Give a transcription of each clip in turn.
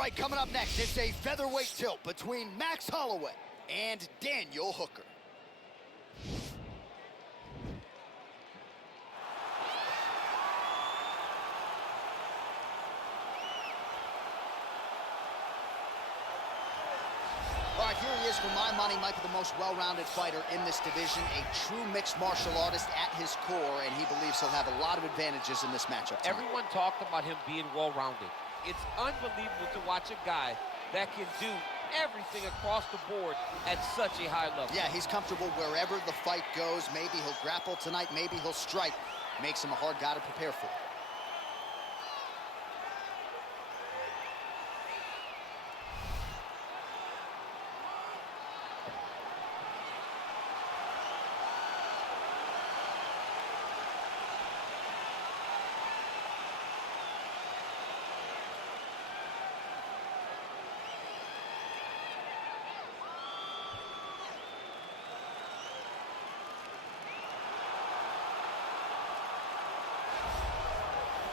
right, coming up next, it's a featherweight tilt between Max Holloway and Daniel Hooker. All right, here he is, for my money, might be the most well-rounded fighter in this division, a true mixed martial artist at his core, and he believes he'll have a lot of advantages in this matchup tonight. Everyone talked about him being well-rounded. It's unbelievable to watch a guy that can do everything across the board at such a high level. Yeah, he's comfortable wherever the fight goes. Maybe he'll grapple tonight, maybe he'll strike. Makes him a hard guy to prepare for.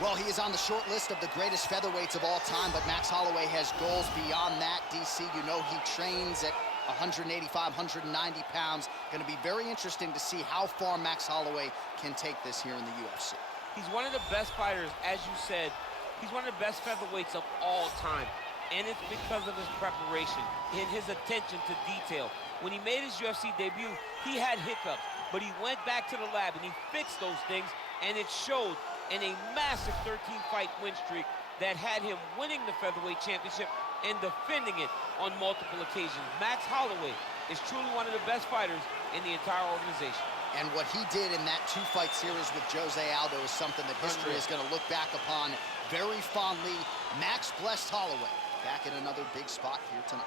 Well, he is on the short list of the greatest featherweights of all time, but Max Holloway has goals beyond that. DC, you know he trains at 185, 190 pounds. Going to be very interesting to see how far Max Holloway can take this here in the UFC. He's one of the best fighters, as you said. He's one of the best featherweights of all time, and it's because of his preparation and his attention to detail. When he made his UFC debut, he had hiccups, but he went back to the lab and he fixed those things, and it showed in a massive 13-fight win streak that had him winning the featherweight championship and defending it on multiple occasions. Max Holloway is truly one of the best fighters in the entire organization. And what he did in that two-fight series with Jose Aldo is something that history is going to look back upon very fondly. Max blessed Holloway back in another big spot here tonight.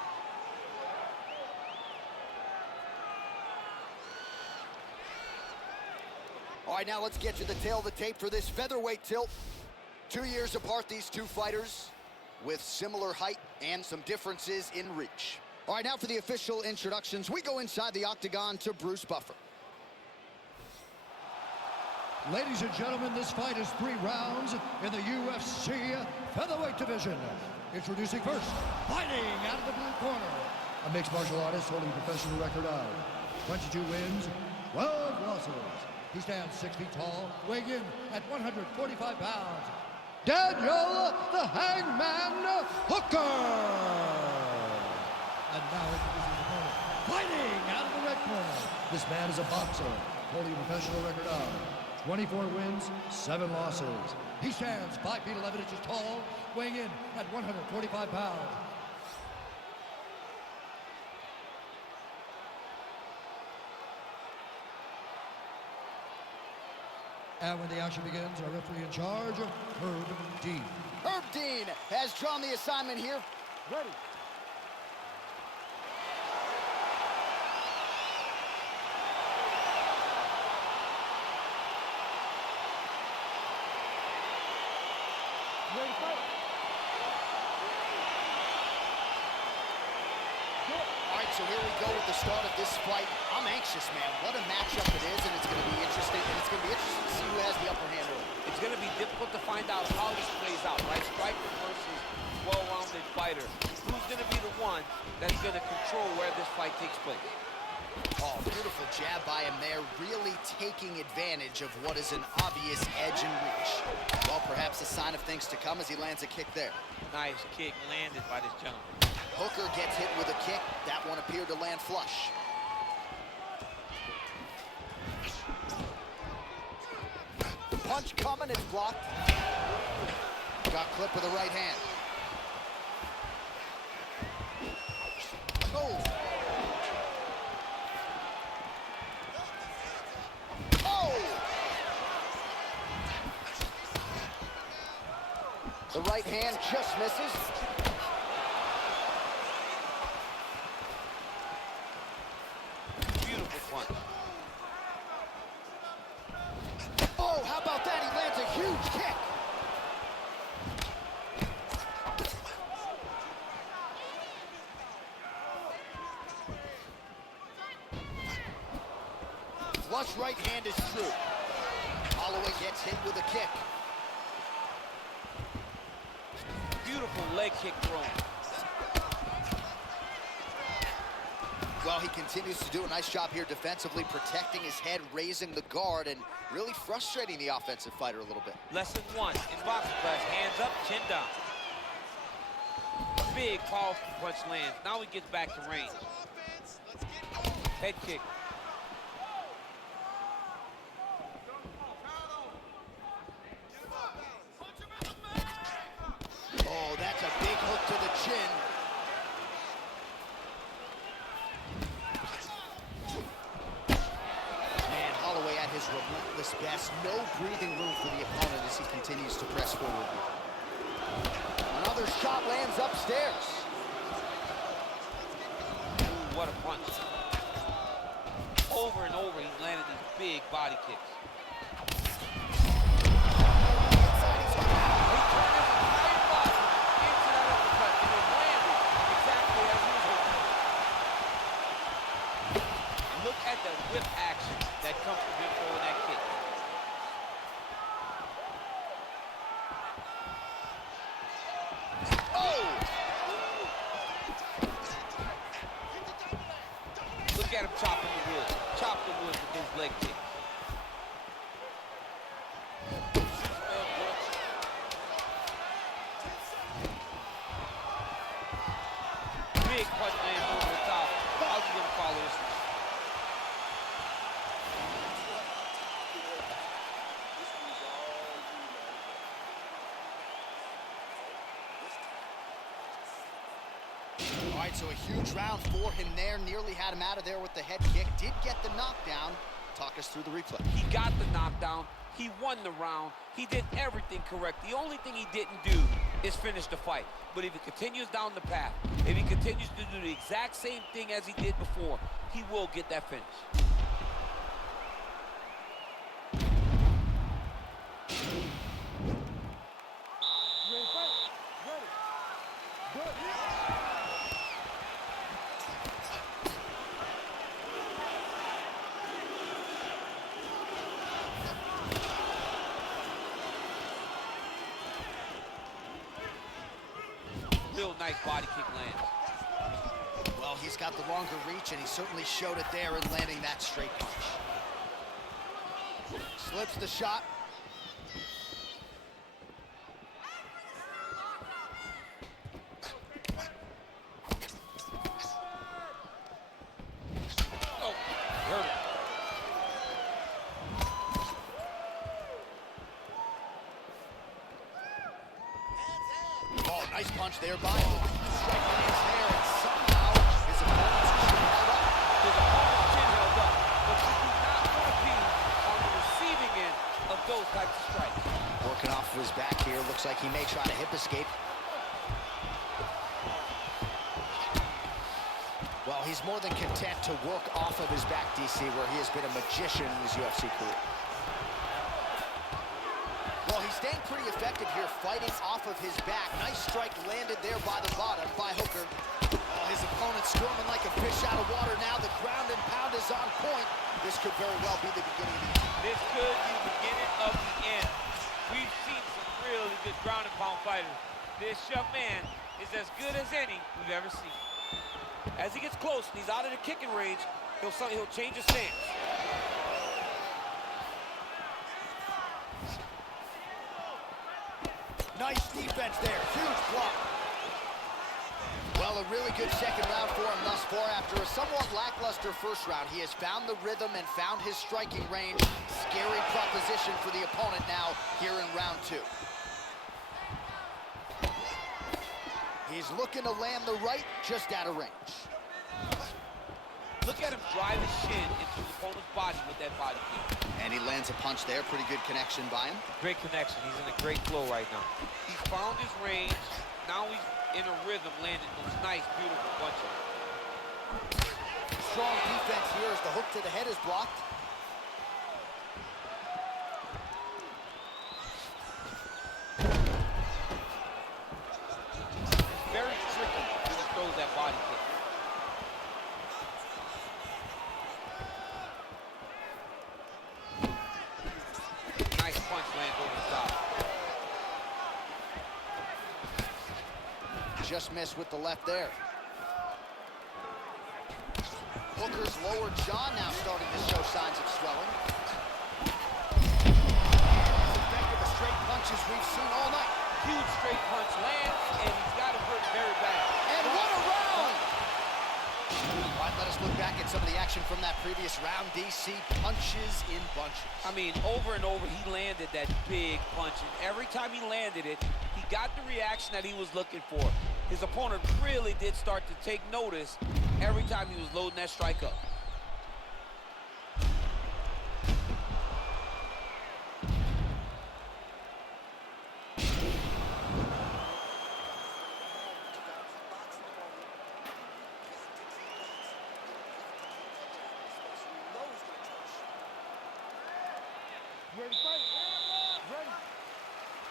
All right, now let's get to the tail of the tape for this featherweight tilt. 2 years apart, these two fighters, with similar height and some differences in reach. All right, now for the official introductions, we go inside the octagon to Bruce Buffer. Ladies and gentlemen, this fight is 3 rounds in the UFC featherweight division. Introducing first, fighting out of the blue corner, a mixed martial artist holding a professional record of 22 wins, 12 losses. He stands 6 feet tall, weighing in at 145 pounds. Daniel the Hangman Hooker! And now introducing his opponent, fighting out of the red corner. This man is a boxer, holding a professional record of 24 wins, 7 losses. He stands 5 feet 11 inches tall, weighing in at 145 pounds. And when the action begins, our referee in charge, Herb Dean. Herb Dean has drawn the assignment here. Ready. Ready to fight. All right, so here we go with the start of this fight. I'm anxious, man. What a matchup it is, and it's going to be interesting. And it's going to be interesting to see who has the upper hand early. It's going to be difficult to find out how this plays out, right? Striker versus well-rounded fighter. Who's going to be the one that's going to control where this fight takes place? Oh, beautiful jab by him there, really taking advantage of what is an obvious edge and reach. Well, perhaps a sign of things to come as he lands a kick there. Nice kick landed by this gentleman. Hooker gets hit with a kick. That one appeared to land flush. Punch coming, it's blocked. Got clipped with the right hand. Oh! Oh! The right hand just misses. Oh, how about that? He lands a huge kick. Flush right hand is true. Holloway gets hit with a kick. beautiful leg kick thrown. Well, he continues to do a nice job here defensively, protecting his head, raising the guard, and really frustrating the offensive fighter a little bit. Lesson 1 in boxing class, hands up, chin down. Big, powerful punch lands. Now he gets back to range. Head kick. Oh, that's a big hook to the chin. Man, Holloway at his relentless best. No breathing room for the opponent as he continues to press forward. Another shot lands upstairs. Ooh, what a punch. Over and over, he's landed these big body kicks. At the whip action that comes from him throwing that kick. Oh! Look at him chopping the wood. Chop the wood with those leg kicks. Big punch lands over the top. How's he gonna follow this one? All right, so a huge round for him there. Nearly had him out of there with the head kick. Did get the knockdown. Talk us through the replay. He got the knockdown. He won the round. He did everything correct. The only thing he didn't do is finish the fight. But if he continues down the path, if he continues to do the exact same thing as he did before, he will get that finish. Real nice body kick lands. Well, he's got the longer reach, and he certainly showed it there in landing that straight punch. Slips the shot. Oh, hurt him. Oh, nice punch there by him. Strike lands there, and somehow his opponent's chin held up. His opponent's chin held up, but you do not want to be on the receiving end of those types of strikes. Working off of his back here. Looks like he may try to hip escape. Well, he's more than content to work off of his back, DC, where he has been a magician in his UFC career. Well, he's staying pretty effective here, fighting off of his back. Nice strike landed there by the bottom by Hooker. Oh, his opponent squirming like a fish out of water now. The ground and pound is on point. This could very well be the beginning of the end. This could be the beginning of the end. We've seen some really good ground and pound fighters. This young man is as good as any we've ever seen. As he gets close and he's out of the kicking range, he'll change his stance. Nice defense there, huge block. Well, a really good second round for him thus far. After a somewhat lackluster first round, he has found the rhythm and found his striking range. Scary proposition for the opponent now here in round 2. He's looking to land the right, just out of range. Look at him drive his shin into his opponent's body with that body kick. And he lands a punch there. Pretty good connection by him. Great connection. He's in a great flow right now. He's found his range. Now he's in a rhythm, landing those nice, beautiful punches. Strong defense here as the hook to the head is blocked. It's very tricky when he throws that body kick. Nice punch lands over the top. just missed with the left there. Hooker's lower jaw now starting to show signs of swelling. As effective as straight punches we've seen all night. Huge straight punch lands, and he's got him hurt very bad. And what a round! All right, let us look back at some of the action from that previous round. DC punches in bunches. I mean, over and over, he landed that big punch, and every time he landed it, he got the reaction that he was looking for. His opponent really did start to take notice every time he was loading that strike up.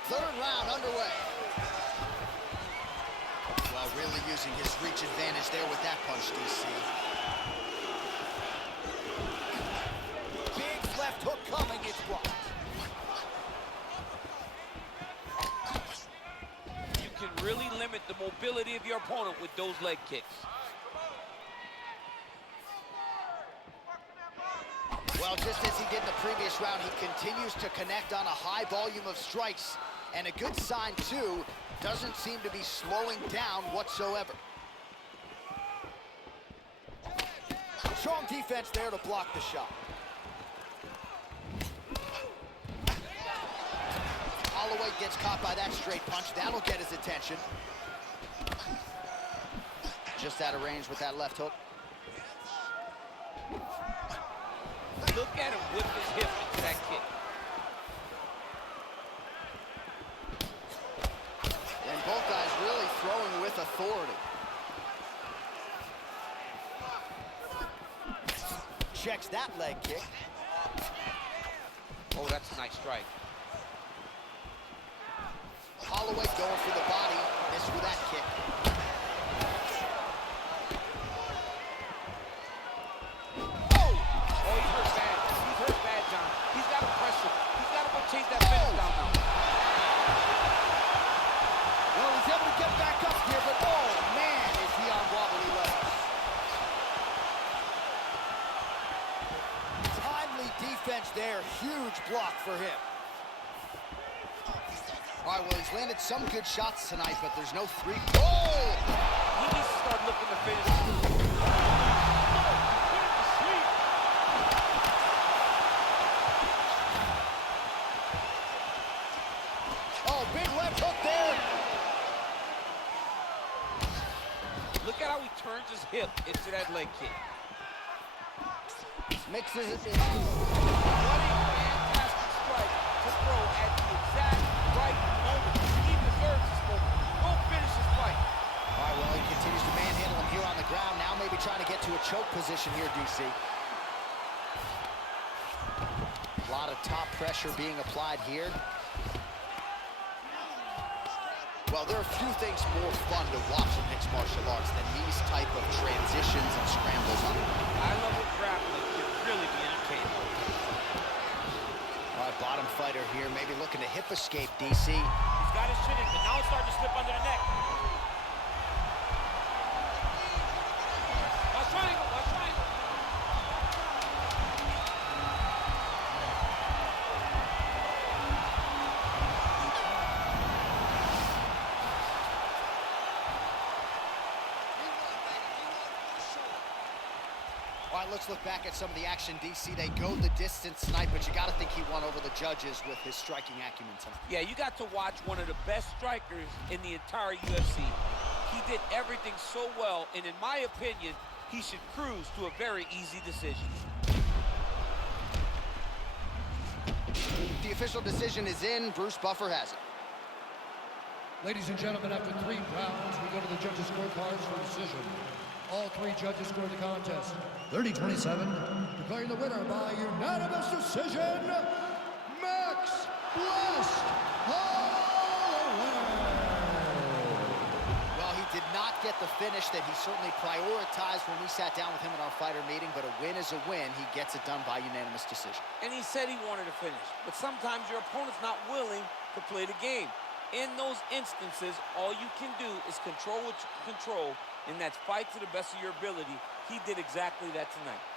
Third round underway. Well, really using his reach advantage there with that punch, DC. Big left hook coming, it's blocked. You can really limit the mobility of your opponent with those leg kicks. Well, just as he did in the previous round, he continues to connect on a high volume of strikes. And a good sign, too, doesn't seem to be slowing down whatsoever. Strong defense there to block the shot. Holloway gets caught by that straight punch. That'll get his attention. Just out of range with that left hook. Look at him whip his hip into that kick. And both guys really throwing with authority. Checks that leg kick. Oh, that's a nice strike. Holloway going for the body. Missed with that kick. Chase that finish down now. Well, he's able to get back up here, but oh man, is he on wobbly legs. Timely defense there, huge block for him. All right, well, he's landed some good shots tonight, but there's no three. Oh! He needs to start looking to finish. Turns his hip into that leg kick. Mixes it in. What a fantastic strike to throw at the exact right moment. He deserves this moment. Go finish his fight. All right, well, he continues to manhandle him here on the ground. Now maybe trying to get to a choke position here, DC. A lot of top pressure being applied here. Well, there are few things more fun to watch in mixed martial arts than these type of transitions and scrambles. I love what grappling can really be entertaining. All right, bottom fighter here, maybe looking to hip escape, DC. He's got his chin in, but now it's starting to slip under the neck. Watch triangle, watch triangle. All right, let's look back at some of the action, DC. They go the distance tonight, but you got to think he won over the judges with his striking acumen tonight. Yeah, you got to watch one of the best strikers in the entire UFC. He did everything so well, and in my opinion, he should cruise to a very easy decision. The official decision is in. Bruce Buffer has it. Ladies and gentlemen, after 3 rounds, we go to the judges' scorecards for decision. All 3 judges scored the contest 30-27, declaring the winner by unanimous decision, Max Holloway. Well, he did not get the finish that he certainly prioritized when we sat down with him at our fighter meeting, but a win is a win. He gets it done by unanimous decision. And he said he wanted to finish, but sometimes your opponent's not willing to play the game. In those instances, all you can do is control what you can control, and that's fight to the best of your ability. He did exactly that tonight.